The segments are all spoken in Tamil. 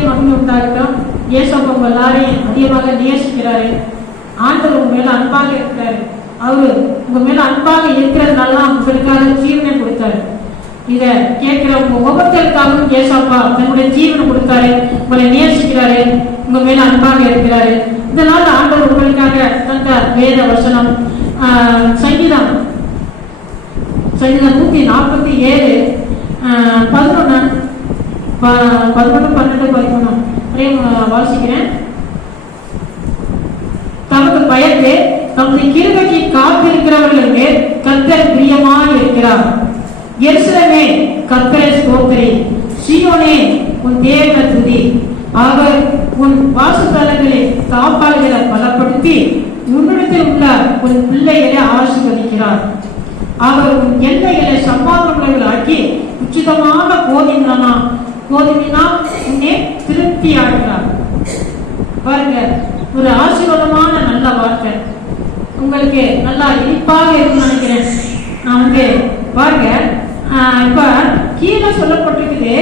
தேவனுக்கே மகிமை உண்டாகட்டும் ஏசப்பா உங்க எல்லாரையும் அதிகமாக நேசிக்கிறாரு. ஆண்டவர் உங்க மேல அன்பாக இருக்கிறாரு. அவரு உங்க மேல அன்பாக இருக்கிறதுனால உங்களுக்காக ஜீவனை கொடுத்தாரு. இத கேட்கிற உங்க ஒவ்வொருத்தருக்காகவும் ஏசாப்பா தன்னுடைய ஜீவனை கொடுத்தாரு. உங்களை நேசிக்கிறாரு. உங்க மேல அன்பாக இருக்கிறாரு. இதனால ஆண்டவர் உங்களுக்காக தந்த வேத வசனம். ஆஹ், சங்கீதம். சங்கீதம் நூத்தி நாற்பத்தி ஏழு பதினொன்னு. பதினொன்று பன்னெண்டு பதிமூணு. வாசிக்கிறேன். தமக்கு பயந்து தமது கிருபைக்கு காத்திருக்கிறவர்கள் மேல் கர்த்தர் இருக்கிறார். எருசலேமே கத்தரை ஸ்தோத்திரி. சீயோனே உன் தேவனை துதி அவர் உன் வாசஸ்தலங்களை காப்பாளிகளை பலப்படுத்தி உன்னிடத்தில் உள்ள உன் பிள்ளைகளை ஆசீர்வதிக்கிறார். அவர் உன் எல்லைகளை சம்பாதனைகள் ஆக்கி உச்சிதமான கோதினா கோதுமினா உன்னே திருப்தி ஆகிறார் பாருங்க ஒரு ஆசீர்வாதமான நல்ல வார்த்தை உங்களுக்கு நல்லா இனிப்பாக இருக்கும்னு நினைக்கிறேன். நான் வந்து பாருங்க இப்ப கீழே சொல்லப்பட்டிருக்குது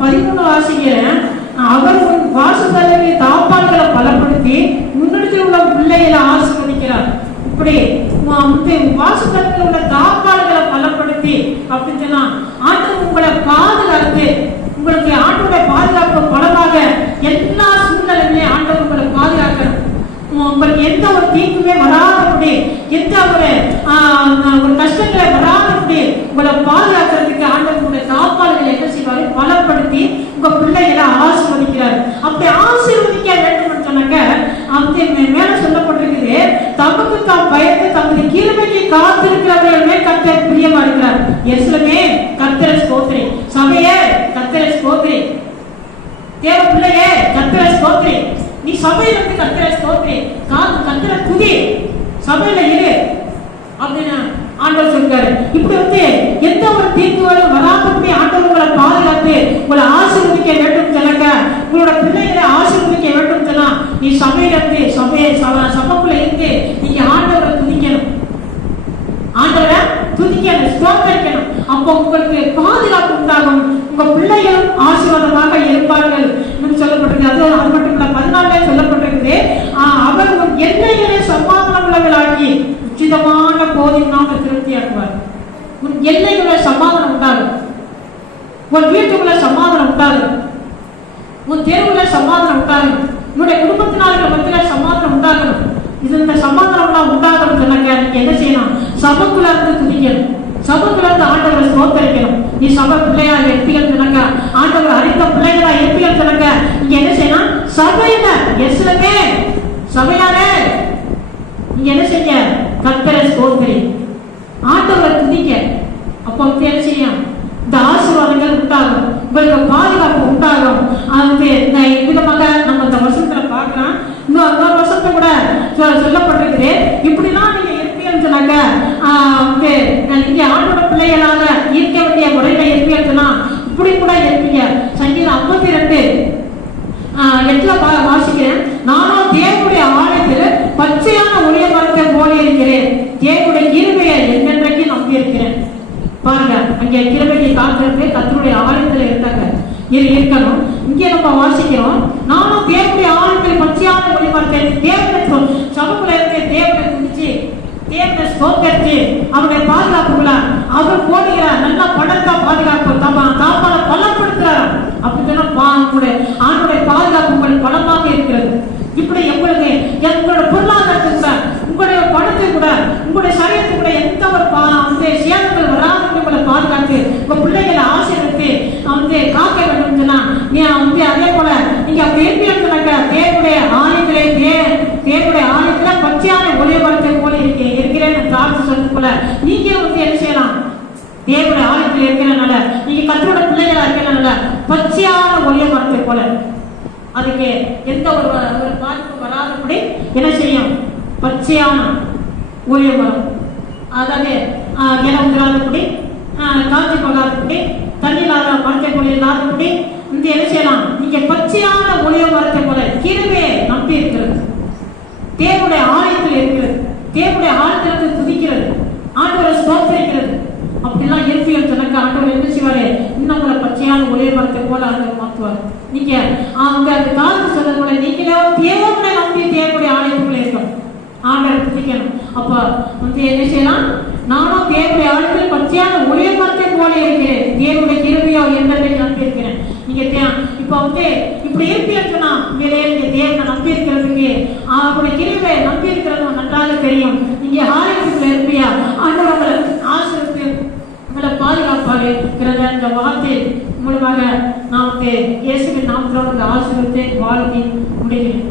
பதிமூணு வாசிக்கிறேன் அவர் உன் வாசத்தலைமை தாப்பாடுகளை பலப்படுத்தி முன்னெடுத்து உள்ள பிள்ளைகளை ஆசீர்வதிக்கிறார். இப்படி வந்து வாசத்தலைமையில் உள்ள தாப்பாடுகளை பலப்படுத்தி அப்படின்னு சொன்னா ஆண்டவர் உங்களை பாதுகாத்து உங்களுக்கு ஆண்டோட பாதுகாப்பு பலமாக எல்லா சூழ்நிலையுமே ஆண்டவர் உங்களை பாதுகாக்கணும். உங்களுக்கு எந்த ஒரு தீங்குமே வராதபடி எந்த ஒரு ஒரு கஷ்டங்களை வராதபடி உங்களை பாதுகாக்கிறதுக்கு ஆண்டவர் உங்களுடைய காப்பாளர்களை என்ன செய்வாரு? பலப்படுத்தி உங்க பிள்ளைகளை ஆசீர்வதிக்கிறார். அப்படி ஆசீர்வதிக்க வேண்டும் சொன்னாங்க அந்த மேல சொல்லப்பட்டிருக்குது தமக்கு தாம் பயந்து தமது கீழ்மைக்கு காத்திருக்கிறவர்களுமே கத்த பிரியமா இருக்கிறார். எஸ்லமே கர்த்தரை ஸ்தோத்திரி சபையே கர்த்தரை ஸ்தோத்திரி தேவ பிள்ளையே கர்த்தரை ஸ்தோத்திரி நீ சபையில இருந்து கர்த்தரை ஸ்தோத்திரி காது கர்த்தரை துதி சபையில இரு. அப்படின்னு ஆண்டவர் சொல்றாரு இப்படி வந்து எந்த ஒரு தீங்குகளும் வராதபடி ஆண்டவர் உங்களை பாதுகாத்து உங்களை ஆசீர்வதிக்க வேண்டும் சொல்லுங்க. உங்களோட பிள்ளைகளை ஆசீர்வதிக்க வேண்டும் சொன்னா நீ சபையில இருந்து சபையை சப- சபைக்குள்ள இருந்து நீங்க ஆண்டவரை துதிக்கணும். ஆண்டவரை துதிக்கணும் ஸ்தோத்தரிக்கணும். அப்போ உங்களுக்கு பாதுகாப்பு உண்டாகும் உங்க பிள்ளைகளும் ஆசீர்வாதமாக இருப்பார்கள் என்று சொல்லப்பட்டிருக்கு அது அது மட்டும் இல்ல பதினாலே சொல்லப்பட்டிருக்குது ஆஹ், அவர் உன் எல்லைகளை சமாதானம் உள்ளவர்களாக்கி உச்சிதமான போதின் திருப்தியாக்குவார். உன் எல்லைக்குள்ள சமாதானம் உண்டாகும். உன் வீட்டுக்குள்ள சமாதானம் உண்டாகும். உன் தேர்வுல சமாதானம் உண்டாகும். உன்னுடைய குடும்பத்தினார்கள் மத்தியில சமாதானம் உண்டாகணும் இது இந்த சமாதானம்லாம் உண்டாகணும் சொன்னாங்க என்ன செய்யணும்? சபைக்குள்ள இருந்து துதிக்கணும். சபைக்குள்ள இருந்து ஆண்டவரை சோத்தரிக்கணும் நீ சபை பிள்ளையா இருப்பீர்கள் சொன்னாங்க ஆண்டவர் அறிந்த பிள்ளைகளா இருப்பீர்கள் சொன்னாங்க இங்க என்ன செய்யணும்? சபையில. எஸ்லமே சபையாரே நீங்க என்ன செய்ய? கத்தரை சோத்தரி ஆண்டவரை துதிக்க. அப்போ தேவை என்ன செய்யும்? இந்த ஆசீர்வாதங்கள் உண்டாகும். உங்களுக்கு பாதுகாப்பு உண்டாகும். அது இந்த விதமாக நம்ம இந்த வருஷத்துல பார்க்கலாம். இன்னும் இன்னொரு வருஷத்தை கூட சொ- சொல்லப்பட்டிருக்குது. இப்படிலாம் நீங்க இருப்பீங்கன்னு சொன்னாங்க ஆஹ் நீங்க ஆண்டோட பிள்ளைகளாக இருக்க வேண்டிய முறையில இருப்பீங்கன்னு இப்படி கூட இருப்பீங்க. சங்கீதம் ஐம்பத்தி ரெண்டு. ஆஹ் எட்டுல வா- வாசிக்கிறேன் நானும் தேவனுடைய ஆலயத்தில் பச்சையான ஒளிய மரத்தை போல இருக்கிறேன் தேவனுடைய கிருபையை என்னென்றைக்கு நம்பி இருக்கிறேன் பாருங்க அங்க கிருபையை காத்திருந்து கத்தருடைய ஆலயத்துல இருந்தாங்க இரு இருக்கணும். இங்கே நம்ம வாசிக்கிறோம். நானும் தேவனுடைய ஆலயத்தில் பச்சையான ஒளி மரத்தை தேவனை சமூகத்தில் இருந்து தேவனை குடிச்சு தேவனை ஸ்தோத்தரிச்சு அவருடைய பாதுகாப்புக்குள்ள அவர் போடுகிற நல்லா படத்தை பாதுகாப்பு. தம்மா தாப்பால பலப்படுத்துறார். அப்படி சொன்னா பா- ஆணுடைய பாதுகாப்பு உங்கள் பலமாக இருக்கிறது. இப்படி எங்களுக்கு உங்களோட பொருளாதாரத்துக்கு கூட உங்களுடைய படத்தை கூட உங்களுடைய சரீரத்தை கூட எந்த ஒரு பா வந்து சேதங்கள் வராது உங்களை பாதுகாத்து உங்க பிள்ளைகளை ஆசீர்வதித்து வந்து காக்க வேண்டும் சொன்னா அதே போல. நீங்க அப்படி நடக்கிற தேவனுடைய ஆலயத்திலே தே தேவனுடைய ஆலயத்துல பச்சையான ஒளிபரத்தை போல இருக்கேன் இருக்கிறேன் தாழ்த்து சொல்றது போல. நீங்க வந்து என்ன செய்யலாம்? தேவனுடைய ஆலயத்தில் இருக்கிறனால நீங்க கத்தரோட பிள்ளைகளா இருக்கிறனால பச்சையான ஒளிபரத்தை போல. அதுக்கு எந்த ஒரு ஒரு பாதிப்பும் வராதபடி என்ன செய்யும்? பச்சையான ஒளிய அதாவது ஆஹ், இடம் உதிராதபடி ஆஹ், காஞ்சி போகாதபடி தண்ணி இல்லாத மரத்தை போல இல்லாதபடி இந்த என்ன செய்யலாம்? நீங்க பச்சையான ஒளிய மரத்தை போல கிருவே நம்பி இருக்கிறது. தேவனுடைய ஆலயத்தில் இருக்கிறது. தேவனுடைய ஆழத்திலிருந்து துதிக்கிறது. ஆண்டவரை ஸ்தோத்தரிக்கிறது. அப்படிலாம் இயற்கையில் தனக்கு ஆண்டவர் என்ன செய்வாரு? இன்னும் உங்களை பச்சையான ஒளிய மரத்தை போல அந்த மாத்துவார் நீங்க அவங்க அந்த காலத்து சொல்றது போல நீங்களே தேவனை நம்பி தேவனுடைய ஆலயத்துக்குள்ள இருக்கணும் ஆண்டவர் துதிக்கணும் அப்ப வந்து என்ன செய்யலாம் நானும் தேவனுடைய ஆளுகள் பச்சையான ஒரே மரத்தை போல இருக்கிறேன் தேவனுடைய கிருபையோ எந்தத்தை நம்பி இருக்கிறேன் நீங்க இப்ப வந்து இப்படி இருப்பீங்கன்னு சொன்னா உண்மையிலேயே நீங்க தேவனை நம்பி இருக்கிறதுக்கு அவருடைய கிருவை நம்பி இருக்கிறது நன்றாக தெரியும். நீங்க ஆலயத்துக்குள்ள இருப்பியா? ஆண்டவர் உங்களை ஆசிரியத்து உங்களை பாதுகாப்பாக இருக்கிறத? இந்த வார்த்தை மூலமாக நாம் வந்து இயேசுவின் நாமத்திலோடு ஆசிரியத்தை வாழ்க்கை முடிகிறேன்.